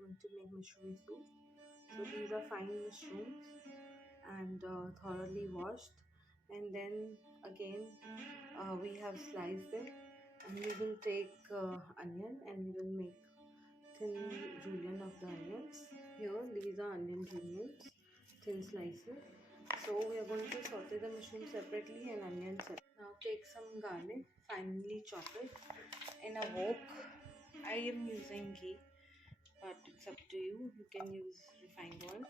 going to make mushroom soup. So these are fine mushrooms and thoroughly washed, and then again we have sliced it, and we will take onion and we will make thin julienne of the onions. Here these are onion juliennes, thin slices. So we are going to saute the mushroom separately and onion separately. Now take some garlic, finely chop it in a wok. I am using ghee, but it's up to you. You can use refined oil.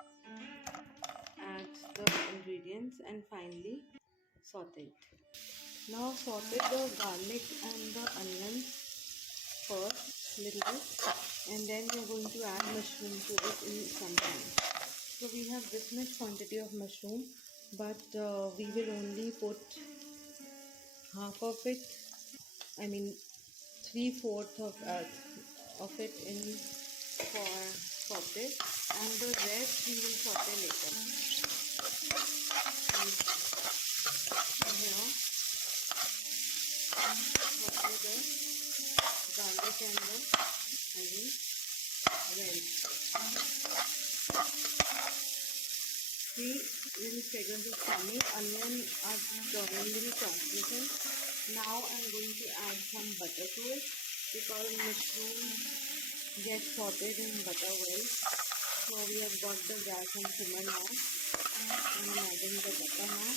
Add the ingredients and finally saute it. Now saute the garlic and the onions first little bit, and then we are going to add mushroom to it in some time. So we have this much quantity of mushroom, but we will only put half of it, I mean 3/4 of it in for saute, and the rest we will saute later. And here saute the garlic and the onion well. 3 seconds is coming. Onion are turning little translucent. Now I'm going to add some butter to it because mushroom gets sauteed in butter well. So we have got the gas on simmer now. I'm adding the butter now.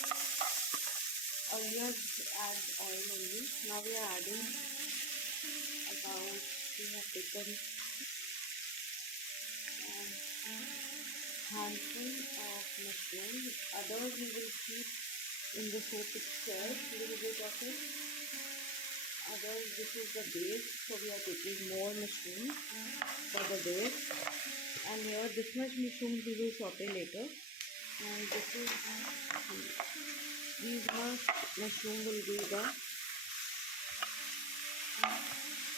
Earlier add oil only. Now we are adding about, we have taken handful of mushroom. Others we will keep in the soup itself, little bit of it. Others, this is the base, so we are taking more mushroom for the base. And here this much mushroom we will saute later. And this is these much mushroom will be the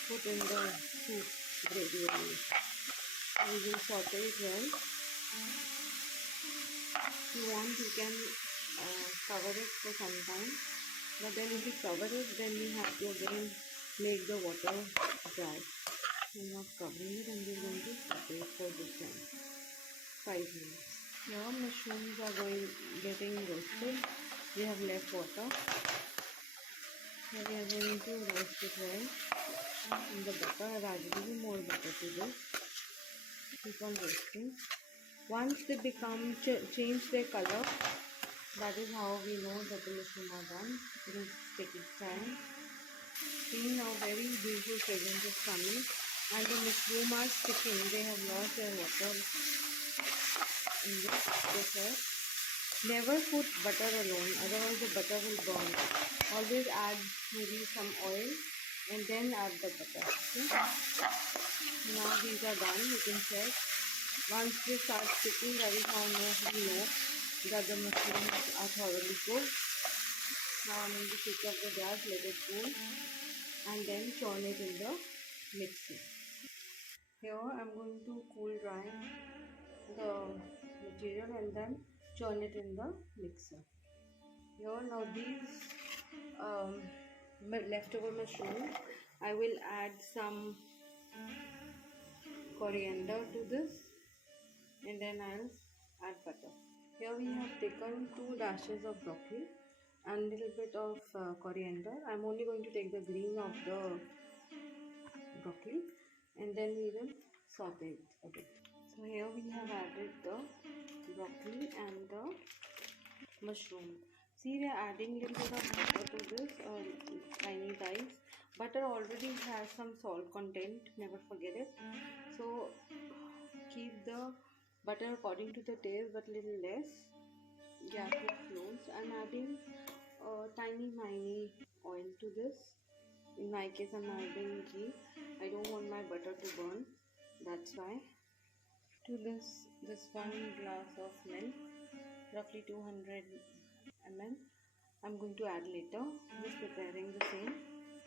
put in the soup gravy only. We will saute it well. If you want, you can cover it for some time, but then if you cover it, then you have to again make the water dry. I'm not covering it, I'm just going to saute it for this time, 5 minutes. Now mushrooms are getting roasted. We have left water, so we are going to roast it well in the butter. I've added a little more butter to this. Keep on roasting. Once they become change their color, that is how we know that the mushroom are done. It will take its time. See, now very beautiful fragrance is coming, and the mushroom are sticking. They have lost their water in this process. Never put butter alone, otherwise the butter will burn. Always add maybe some oil and then add the butter. Okay? Now these are done. You can check. Once they start sticking, that is how we know that the mushrooms are thoroughly cooked. Now I'm going to switch off the gas, let it cool, and then churn it in the mixer. Here I'm going to cool dry the material and then churn it in the mixer. Here now these leftover mushrooms, I will add some coriander to this, and then I'll add butter. Here we have taken 2 dashes of broccoli and little bit of coriander. I'm only going to take the green of the broccoli, and then we will saute it a bit. So here we have added the broccoli and the mushroom. See, we are adding little bit of butter to this, tiny dice. Butter already has some salt content, never forget it. So keep the butter according to the taste, but little less. Gas is closed. I'm adding tiny oil to this. In my case, I'm adding ghee. I don't want my butter to burn. That's why. To this 1 glass of milk, roughly 200 ml. I'm going to add later. Just preparing the same.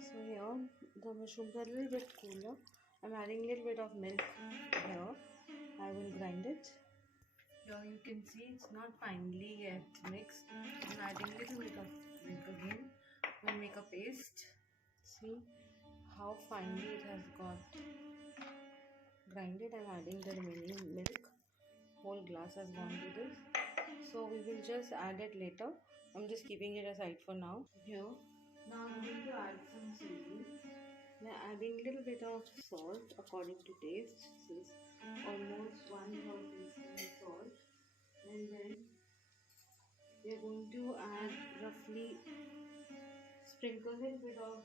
So here the mushrooms are a little bit cooler. I'm adding a little bit of milk here. I will grind it. Here you can see it's not finely yet mixed. I'm adding a little bit of milk again. We'll make a paste. See how finely it has got grinded, I'm adding the remaining milk. Whole glass has gone to this. So we will just add it later. I'm just keeping it aside for now. Here, now I'm going to add some seasoning. Now adding a little bit of salt according to taste. This is almost 1/3 teaspoon salt. And then we are going to add roughly sprinkle a little bit of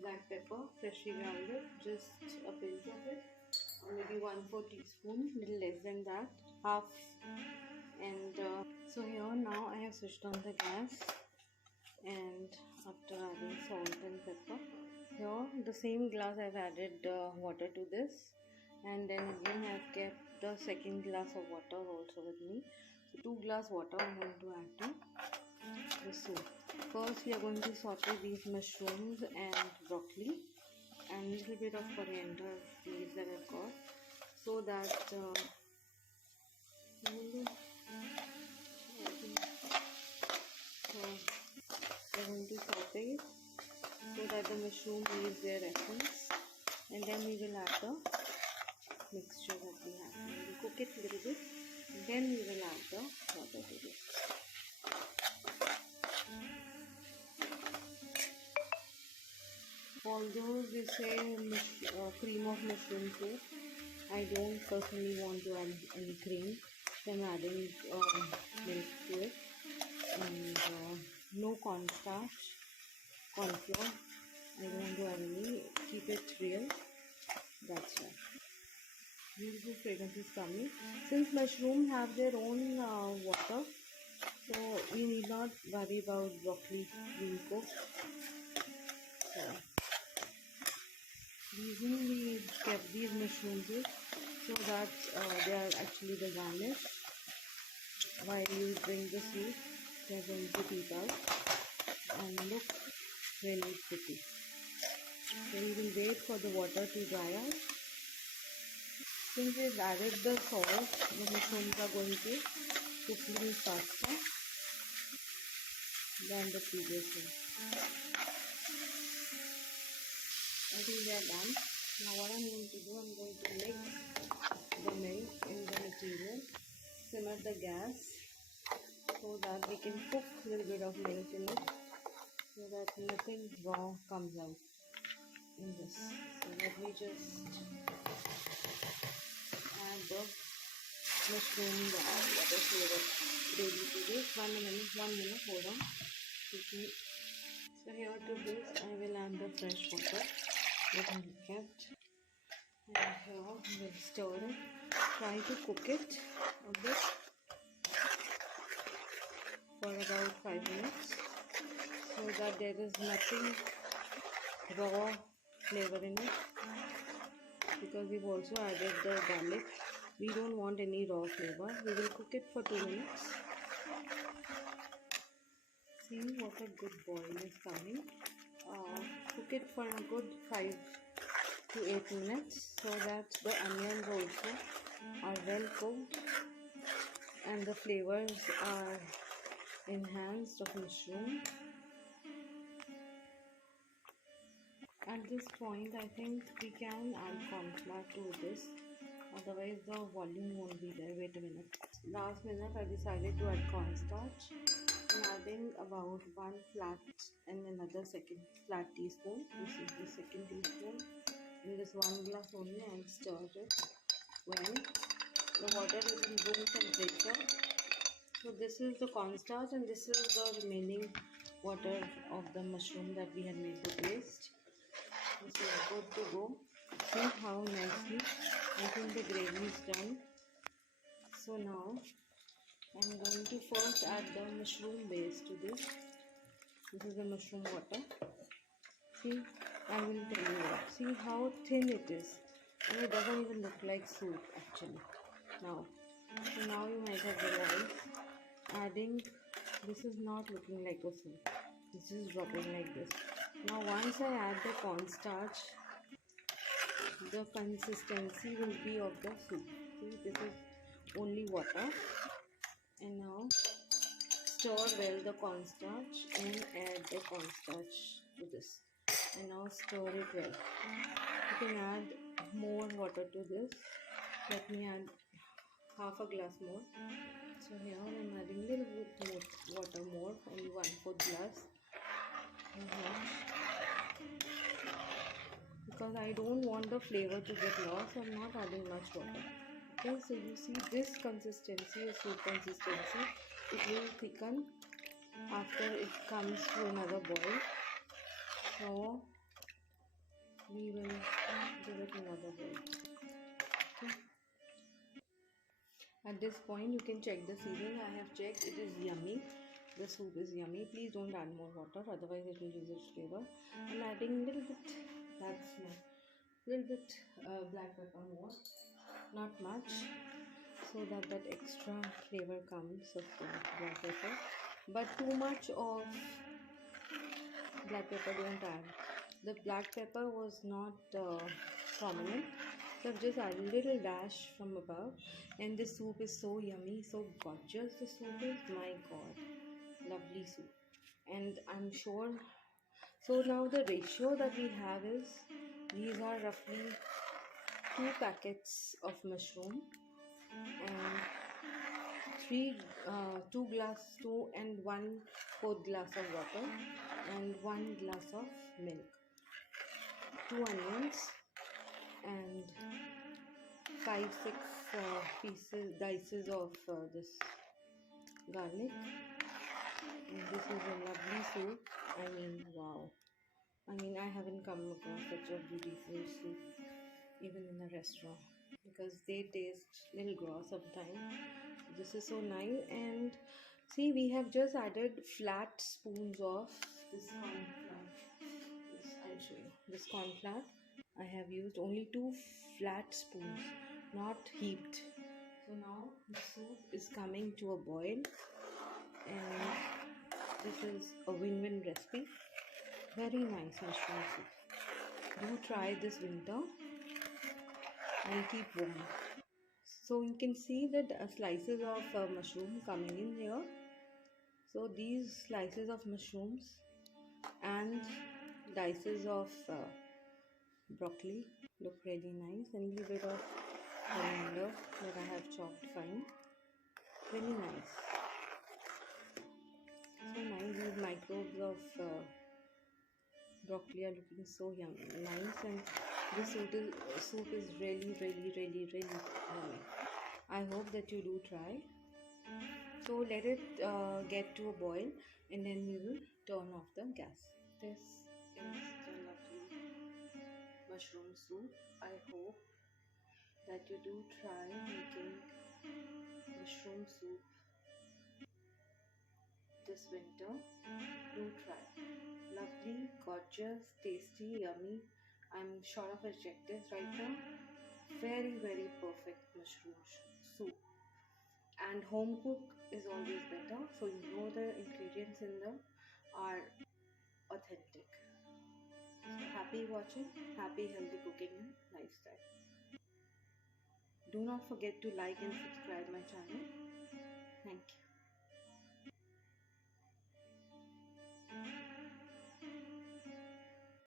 black pepper, freshly grounded, just a pinch of it, or maybe 1/4 teaspoon, little less than that, half. And so here now I have switched on the gas, and after adding salt and pepper, here the same glass I've added water to this, and then again I've kept the second glass of water also with me. So 2 glass water I'm going to add to the soup. First we are going to saute these mushrooms and broccoli and a little bit of coriander leaves that I've got, so that we're going to saute it so that the mushroom leaves their essence, and then we will add the mixture that we have. We will cook it a little bit, then we will add the water to this. Although they say cream of mushroom soup, I don't personally want to add any cream, so I'm adding milk to it, and no cornstarch, cornflour. I don't want to add any. Keep it real. That's why. Beautiful fragrance is coming. Since mushroom have their own water, so we need not worry about broccoli being cooked. So, reason we kept these mushrooms is so that they are actually the garnish. While you drink the soup, they are going to peep out and look really pretty. Then we will wait for the water to dry out. Since we've added the salt, the mushrooms are going to cook faster than the previous one. I think they are done. Now what I'm going to do, I'm going to mix the milk in the material, simmer the gas so that we can cook a little bit of milk in it so that nothing raw comes out in this. So let me just add the mushroom water flavor gravy to this. 1 minute, hold on. So here to this I will add the fresh water that I kept, and here we'll stir it. Try to cook it a bit for about 5 minutes so that there is nothing raw flavor in it, because we've also added the garlic. We don't want any raw flavor. We will cook it for 2 minutes. See what a good boil is coming. Cook it for a good 5 to 8 minutes so that the onions also are well cooked and the flavors are enhanced of mushroom. At this point I think we can add cornflour to this, otherwise the volume won't be there. Wait a minute. Last minute I decided to add cornstarch. I'm adding about 1 flat and another second flat teaspoon. This is the second teaspoon in this 1 glass only, and stir it when the water is in room temperature. So this is the cornstarch and this is the remaining water of the mushroom that we had made the paste. This is good to go. See how nicely I think the gravy is done. So now I'm going to first add the mushroom base to this. This is the mushroom water. See, I will tell you what. See how thin it is. And it doesn't even look like soup actually. Now, so now you might have realized adding, this is not looking like a soup. This is dropping like this. Now once I add the cornstarch, the consistency will be of the soup. See, this is only water. And now stir well the cornstarch and add the cornstarch to this. And now stir it well. You can add more water to this. Let me add half a glass more. So here I'm adding little bit more water more, only 1/4 glass. Because I don't want the flavor to get lost, I'm not adding much water. Okay, so you see this consistency is soup consistency. It will thicken after it comes to another boil. So we will give it another boil. Okay. At this point you can check the seasoning. I have checked, it is yummy. The soup is yummy. Please don't add more water, otherwise it will lose its flavor. I'm adding a little bit, that's my little bit black pepper more, not much, so that extra flavor comes of the black pepper. But too much of black pepper don't add. The black pepper was not prominent, so I've just added a little dash from above. And this soup is so yummy, so gorgeous. The soup is, my god, lovely soup. And I'm sure, so now the ratio that we have is, these are roughly 2 packets of mushroom and 2 and 1/4 glass of water and 1 glass of milk, 2 onions and 5-6 dices of this garlic. And this is a lovely soup. I mean, wow. I mean, I haven't come across such a beautiful soup even in a restaurant, because they taste little gross sometimes. This is so nice. And see, we have just added flat spoons of this corn flour. I'll show you this corn flour. I have used only 2 flat spoons, not heaped. So now the soup is coming to a boil, and this is a win-win recipe. Very nice mushroom soup. Do try this winter and keep warm. So you can see that slices of mushroom coming in here. So these slices of mushrooms and dices of broccoli look really nice, and a little bit of coriander that I have chopped fine. Really nice. So nice. These microbes of broccoli are looking so yummy, nice, and this soup is really yummy. I hope that you do try. So let it get to a boil, and then we will turn off the gas. This is the lovely mushroom soup. I hope that you do try making mushroom soup this winter. Do try. Lovely, gorgeous, tasty, yummy. I'm short of adjectives right now. Very perfect mushroom soup. And home cook is always better, so you know the ingredients in them are authentic. So happy watching, happy healthy cooking and lifestyle. Do not forget to like and subscribe my channel. Thank you.